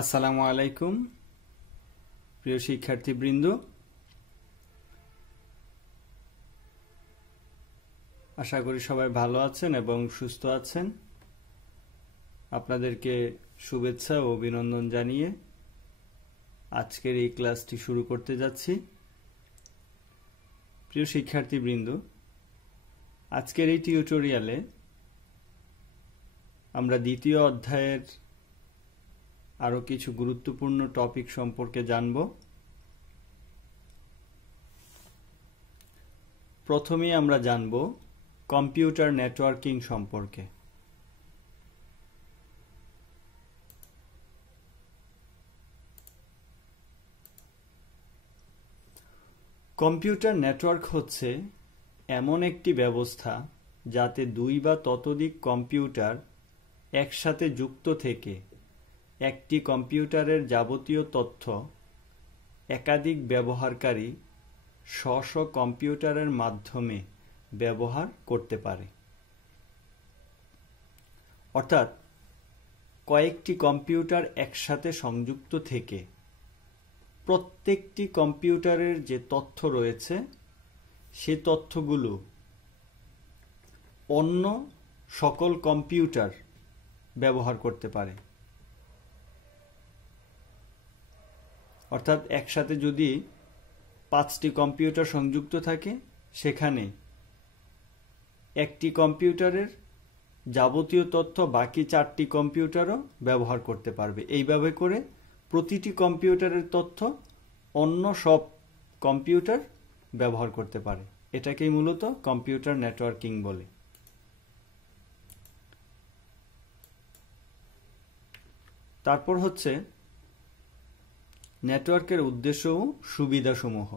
আসসালামু আলাইকুম প্রিয় শিক্ষার্থীবৃন্দ, আশা করি সবাই ভালো আছেন এবং সুস্থ আছেন। আপনাদেরকে শুভেচ্ছা ও অভিনন্দন জানিয়ে আজকের এই ক্লাসটি শুরু করতে যাচ্ছি। প্রিয় শিক্ষার্থীবৃন্দ, আজকের এই টিউটোরিয়ালে আমরা দ্বিতীয় অধ্যায়ের আরো কিছু গুরুত্বপূর্ণ টপিক সম্পর্কে জানব। প্রথমেই আমরা জানব কম্পিউটার নেটওয়ার্কিং সম্পর্কে। কম্পিউটার নেটওয়ার্ক হচ্ছে এমন একটি ব্যবস্থা যাতে দুই বা ততোধিক কম্পিউটার একসাথে যুক্ত থেকে একটি কম্পিউটারের যাবতীয় তথ্য একাধিক ব্যবহারকারী স্ব কম্পিউটারের মাধ্যমে ব্যবহার করতে পারে। অর্থাৎ কয়েকটি কম্পিউটার একসাথে সংযুক্ত থেকে প্রত্যেকটি কম্পিউটারের যে তথ্য রয়েছে সে তথ্যগুলো অন্য সকল কম্পিউটার ব্যবহার করতে পারে। অর্থাৎ একসাথে যদি 5টি কম্পিউটার সংযুক্ত থাকে, সেখানে একটি কম্পিউটারের যাবতীয় তথ্য বাকি 4টি কম্পিউটারও ব্যবহার করতে পারবে। এইভাবে করে প্রতিটি কম্পিউটারের তথ্য অন্য সব কম্পিউটার ব্যবহার করতে পারে। এটাকেই মূলত কম্পিউটার নেটওয়ার্কিং বলে। তারপর হচ্ছে নেটওয়ার্কের উদ্দেশ্য ও সুবিধাসমূহ।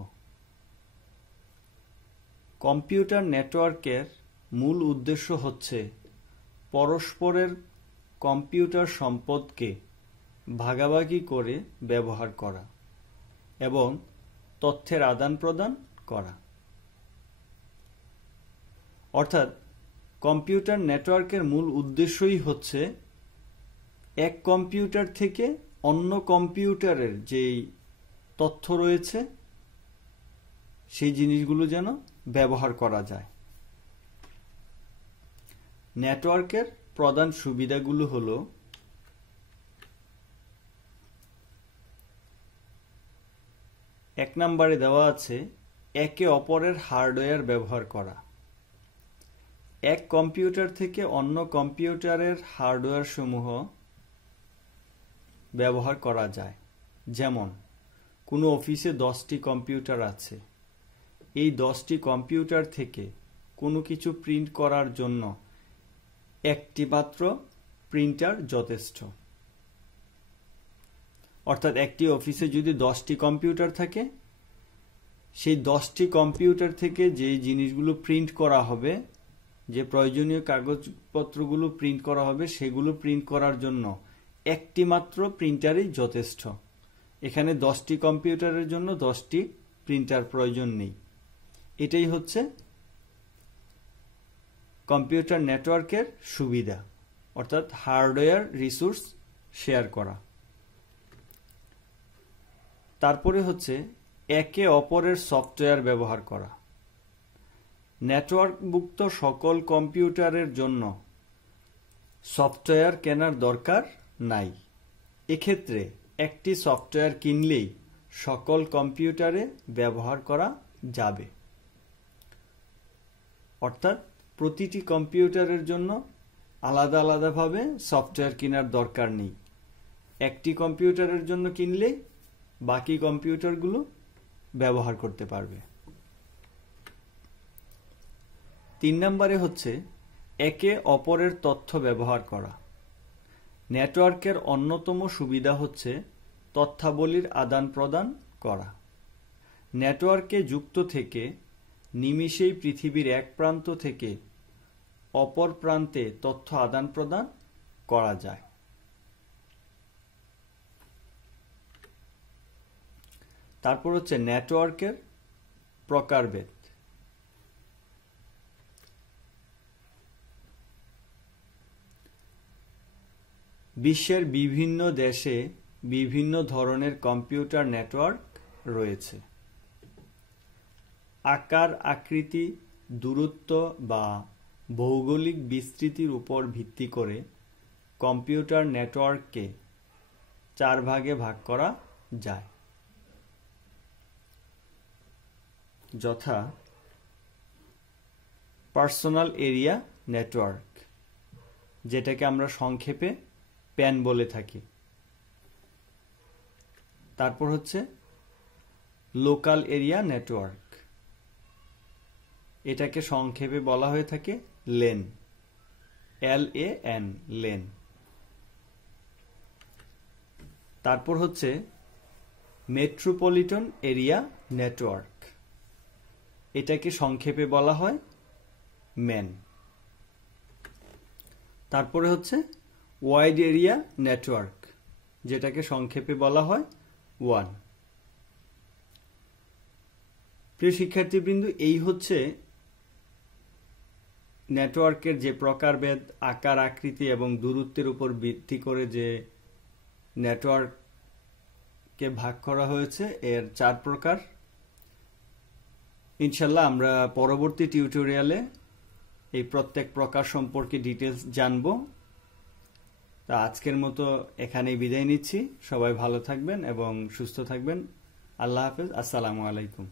কম্পিউটার নেটওয়ার্কের মূল উদ্দেশ্য হচ্ছে পরস্পরের কম্পিউটার সম্পদকে ভাগাভাগি করে ব্যবহার করা এবং তথ্যের আদান প্রদান করা। অর্থাৎ কম্পিউটার নেটওয়ার্কের মূল উদ্দেশ্যই হচ্ছে এক কম্পিউটার থেকে অন্য কম্পিউটারের যেই তথ্য রয়েছে সেই জিনিসগুলো যেন ব্যবহার করা যায়। নেটওয়ার্কের প্রধান সুবিধাগুলো হলো এক নম্বরে দেওয়া আছে একে অপরের হার্ডওয়্যার ব্যবহার করা। এক কম্পিউটার থেকে অন্য কম্পিউটারের হার্ডওয়্যার সমূহ ব্যবহার করা যায়। যেমন কোনো অফিসে 10টি কম্পিউটার আছে, এই 10টি কম্পিউটার থেকে কোনো কিছু প্রিন্ট করার জন্য একটি মাত্র প্রিন্টার যথেষ্ট। অর্থাৎ একটি অফিসে যদি 10টি কম্পিউটার থাকে, সেই 10টি কম্পিউটার থেকে যে জিনিসগুলো প্রিন্ট করা হবে, যে প্রয়োজনীয় কাগজপত্রগুলো প্রিন্ট করা হবে, সেগুলো প্রিন্ট করার জন্য একটি মাত্র প্রিন্টারই যথেষ্ট। এখানে 10টি কম্পিউটারের জন্য 10টি প্রিন্টার প্রয়োজন নেই। এটাই হচ্ছে কম্পিউটার নেটওয়ার্কের সুবিধা, অর্থাৎ হার্ডওয়্যার রিসোর্স শেয়ার করা। তারপরে হচ্ছে একে অপরের সফটওয়্যার ব্যবহার করা। নেটওয়ার্কভুক্ত সকল কম্পিউটারের জন্য সফটওয়্যার কেনার দরকার নাই। এক্ষেত্রে একটি সফটওয়্যার কিনলেই সকল কম্পিউটারে ব্যবহার করা যাবে। অর্থাৎ প্রতিটি কম্পিউটারের জন্য আলাদা আলাদাভাবে সফটওয়্যার কেনার দরকার নেই। একটি কম্পিউটারের জন্য কিনলে বাকি কম্পিউটারগুলো ব্যবহার করতে পারবে। 3 নম্বরে হচ্ছে একে অপরের তথ্য ব্যবহার করা। নেটওয়ার্কের অন্যতম সুবিধা হচ্ছে তথ্যাবলীর আদান প্রদান করা। নেটওয়ার্কে যুক্ত থেকে নিমিষেই পৃথিবীর এক প্রান্ত থেকে অপর প্রান্তে তথ্য আদান প্রদান করা যায়। তারপর হচ্ছে নেটওয়ার্কের প্রকারভেদ। বিশ্বের বিভিন্ন দেশে বিভিন্ন ধরনের কম্পিউটার নেটওয়ার্ক রয়েছে। আকার, আকৃতি, দূরত্ব বা ভৌগোলিক বিস্তৃতির উপর ভিত্তি করে কম্পিউটার নেটওয়ার্ককে 4 ভাগে ভাগ করা যায়, যথা পার্সোনাল এরিয়া নেটওয়ার্ক, যেটাকে আমরা সংক্ষেপে প্যান বলে থাকি। তারপর হচ্ছে লোকাল এরিয়া নেটওয়ার্ক, এটাকে সংক্ষেপে বলা হয়ে থাকে লেন, LAN, লেন। তারপর হচ্ছে মেট্রোপলিটন এরিয়া নেটওয়ার্ক, এটাকে সংক্ষেপে বলা হয় ম্যান। তারপরে হচ্ছে ওয়াইড এরিয়া নেটওয়ার্ক, যেটাকে সংক্ষেপে বলা হয় ওয়ান। প্রিয় শিক্ষার্থীবৃন্দ, এই হচ্ছে নেটওয়ার্কের যে প্রকারভেদ, আকার, আকৃতি এবং দূরত্বের উপর ভিত্তি করে যে নেটওয়ার্ককে ভাগ করা হয়েছে এর 4 প্রকার। ইনশাল্লাহ আমরা পরবর্তী টিউটোরিয়ালে এই প্রত্যেক প্রকার সম্পর্কে ডিটেলস জানব। তা আজকের মতো এখানেই বিদায় নিচ্ছি। সবাই ভালো থাকবেন এবং সুস্থ থাকবেন। আল্লাহ হাফেজ। আসসালামু আলাইকুম।